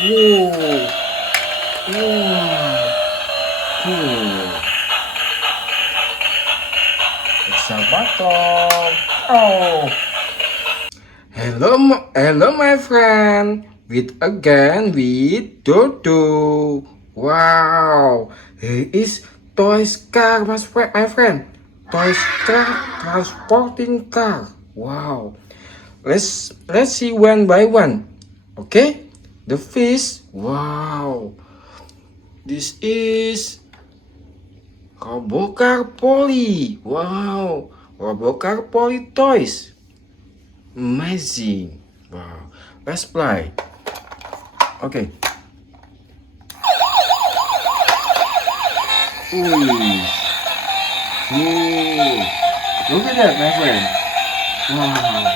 Wow. Wow. Cool. Excavator. Oh. Hello, my friend. With again with Dodo. Wow. Here is toys car, my friend. Toys car, transporting car. Wow. Let's see one by one. Okay. The fish. Wow. This is Robocar Poli. Wow. Robocar Poli toys. Amazing. Wow. Let's play. Okay. Ooh. Cool. Look at that, my friend. Wow.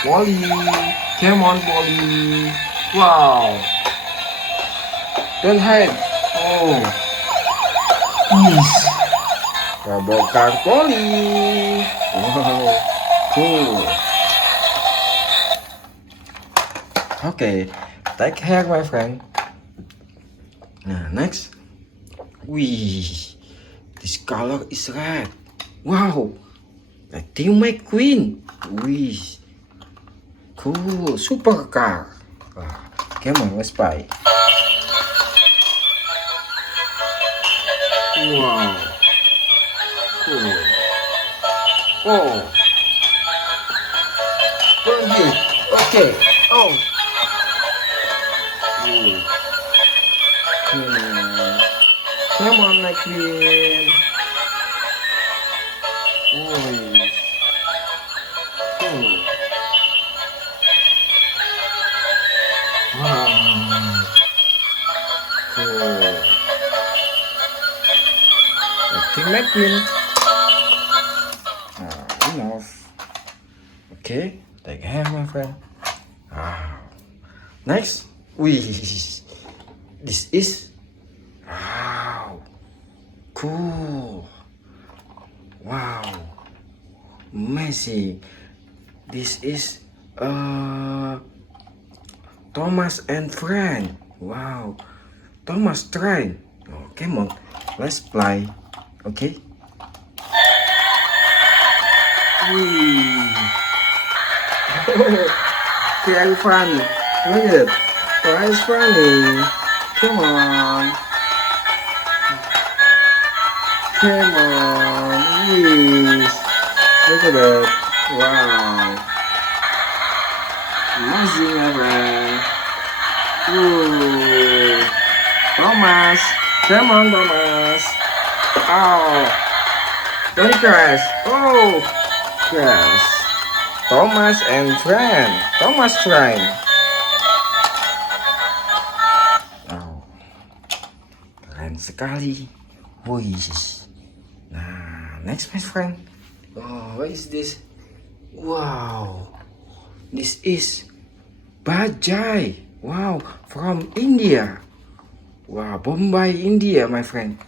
Polly. Come on, Polly. Wow. Don't hide. Oh. Yes. Robocar Poli. Wow. Cool. Okay. Take care, my friend. Next. Wee. This color is red. Wow. I think McQueen. Wee. Cool. Supercar. Come on, let's buy. Wow. Cool. Oh. Don't hit. Okay. Oh. Cool. Come on, McQueen. Oh. Cool. Wow. Cool. I think McQueen. Enough. Okay, take care, my friend. Next, this is wow, cool. Wow, amazing. This is Thomas and Friend. Wow, Thomas train. Oh, come on, let's play. Okay. Very funny. Look at it. Very funny. Come on. Come on. Yes. Look at it. Wow. Amazing, my friend. Ooh. Thomas. Come on, Thomas. Oh. Don't crash. Oh. Yes. Thomas and Friend. Thomas Friend. Oh, keren sekali. Wih. Nah, next my friend. Oh, what is this? Wow. This is Bajaj. Wow, from India. Wow, Bombay, India, my friend.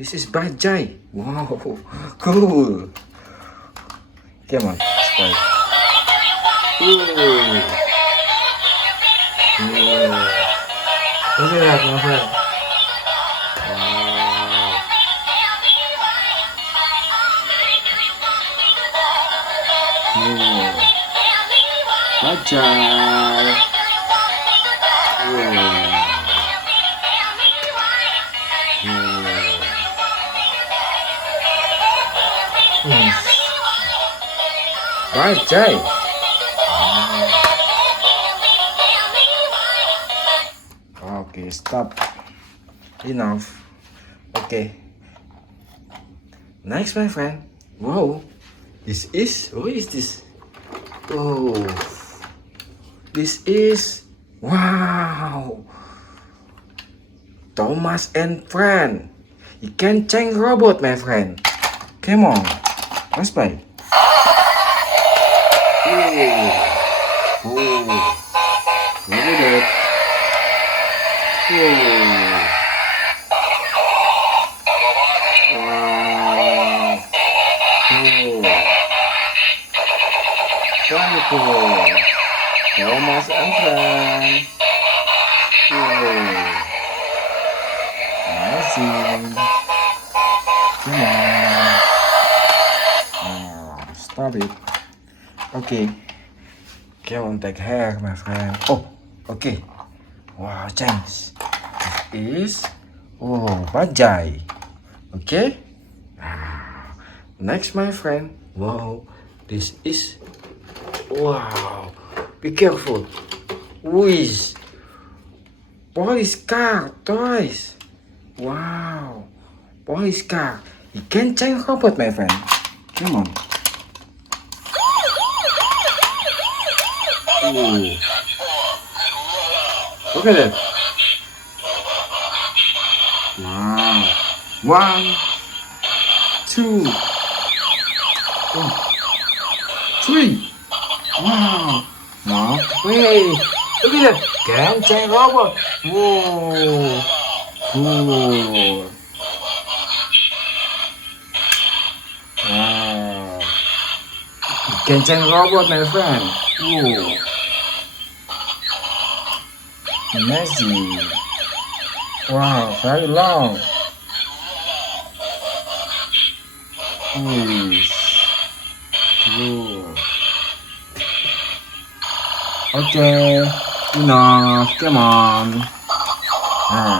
This is Bajaj. Wow, cool. Come on, let's play. Ooh. Yeah. Look at that, my friend. Wow. Yeah. Bajaj. Yeah. Yeah. Bajaj. Okay, stop. Enough. Okay. Next, my friend. Wow. What is this? Oh. This is, wow. Thomas and Friend. You can change robot, my friend. Come on. Let's play. Oh. Look at that. Wow. Cool. Very cool. Thomas and friends. Whoa. Amazing. Come on. Oh, stop it. Okay. Come on, take care, my friend. Oh, okay. Wow, thanks. This is Bajaj. Okay. Next, my friend. Wow, this is wow. Be careful. Whiz. Police car toys. Wow. Police car. You can change robot, my friend. Come on. Ooh. Look at that. Wow. 1, 2, 3. Wow. No. Wait. Look at that. Can change robot. Whoa. Cool. Wow. Can change robot, my friend. Whoa. Amazing. Wow, very long. Yes. Cool. Okay, enough. Come on.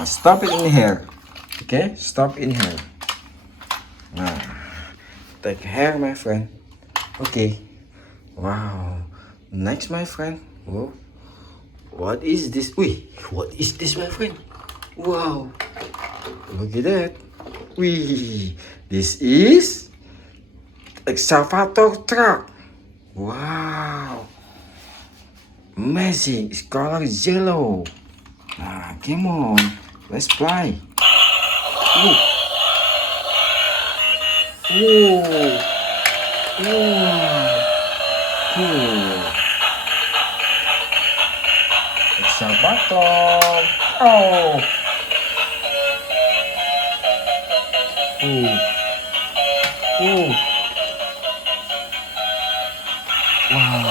Stop it in here. Okay, stop in here. Take care, my friend. Okay. Wow. Next, my friend. Whoa. What is this? Wait, what is this, my friend? Wow. Look at that. Wee. This is Excavator truck. Wow. Amazing. It's color yellow. Come on. Let's fly. Ooh. Ooh. Wow. Cool. Excavator. Oh. Ooh. Ooh. Wow.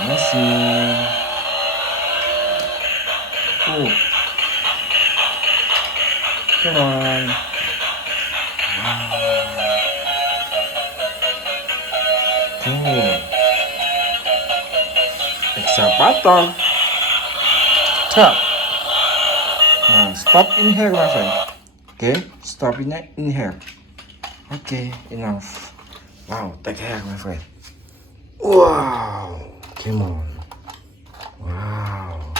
Amazing. Ooh. Come on. Wow. Cool. Excavator. Truck. Stop in here, my friend. Okay, stop in here. Okay, enough. Wow, take care, my friend. Wow, come on. Wow.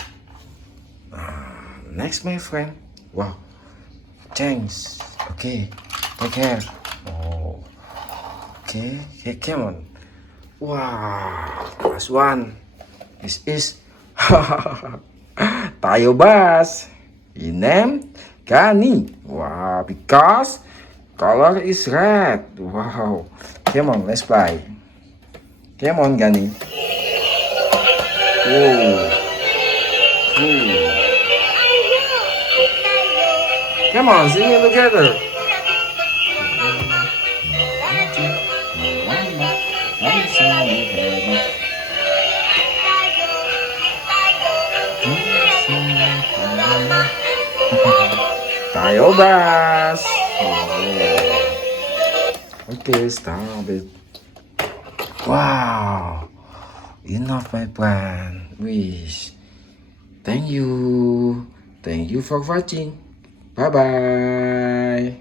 Next, my friend. Wow. Thanks. Okay, take care. Oh. Okay, come on. Wow. Last one. This is Tayo bus. Name Gani. Wow, because color is red. Wow. Come on, let's fly. Come on, Gani. Whoa. Cool. Come on, sing it together. Tayo bus. Okay, stop it. Wow. Enough, my plan. Wish. Thank you. Thank you for watching. Bye bye.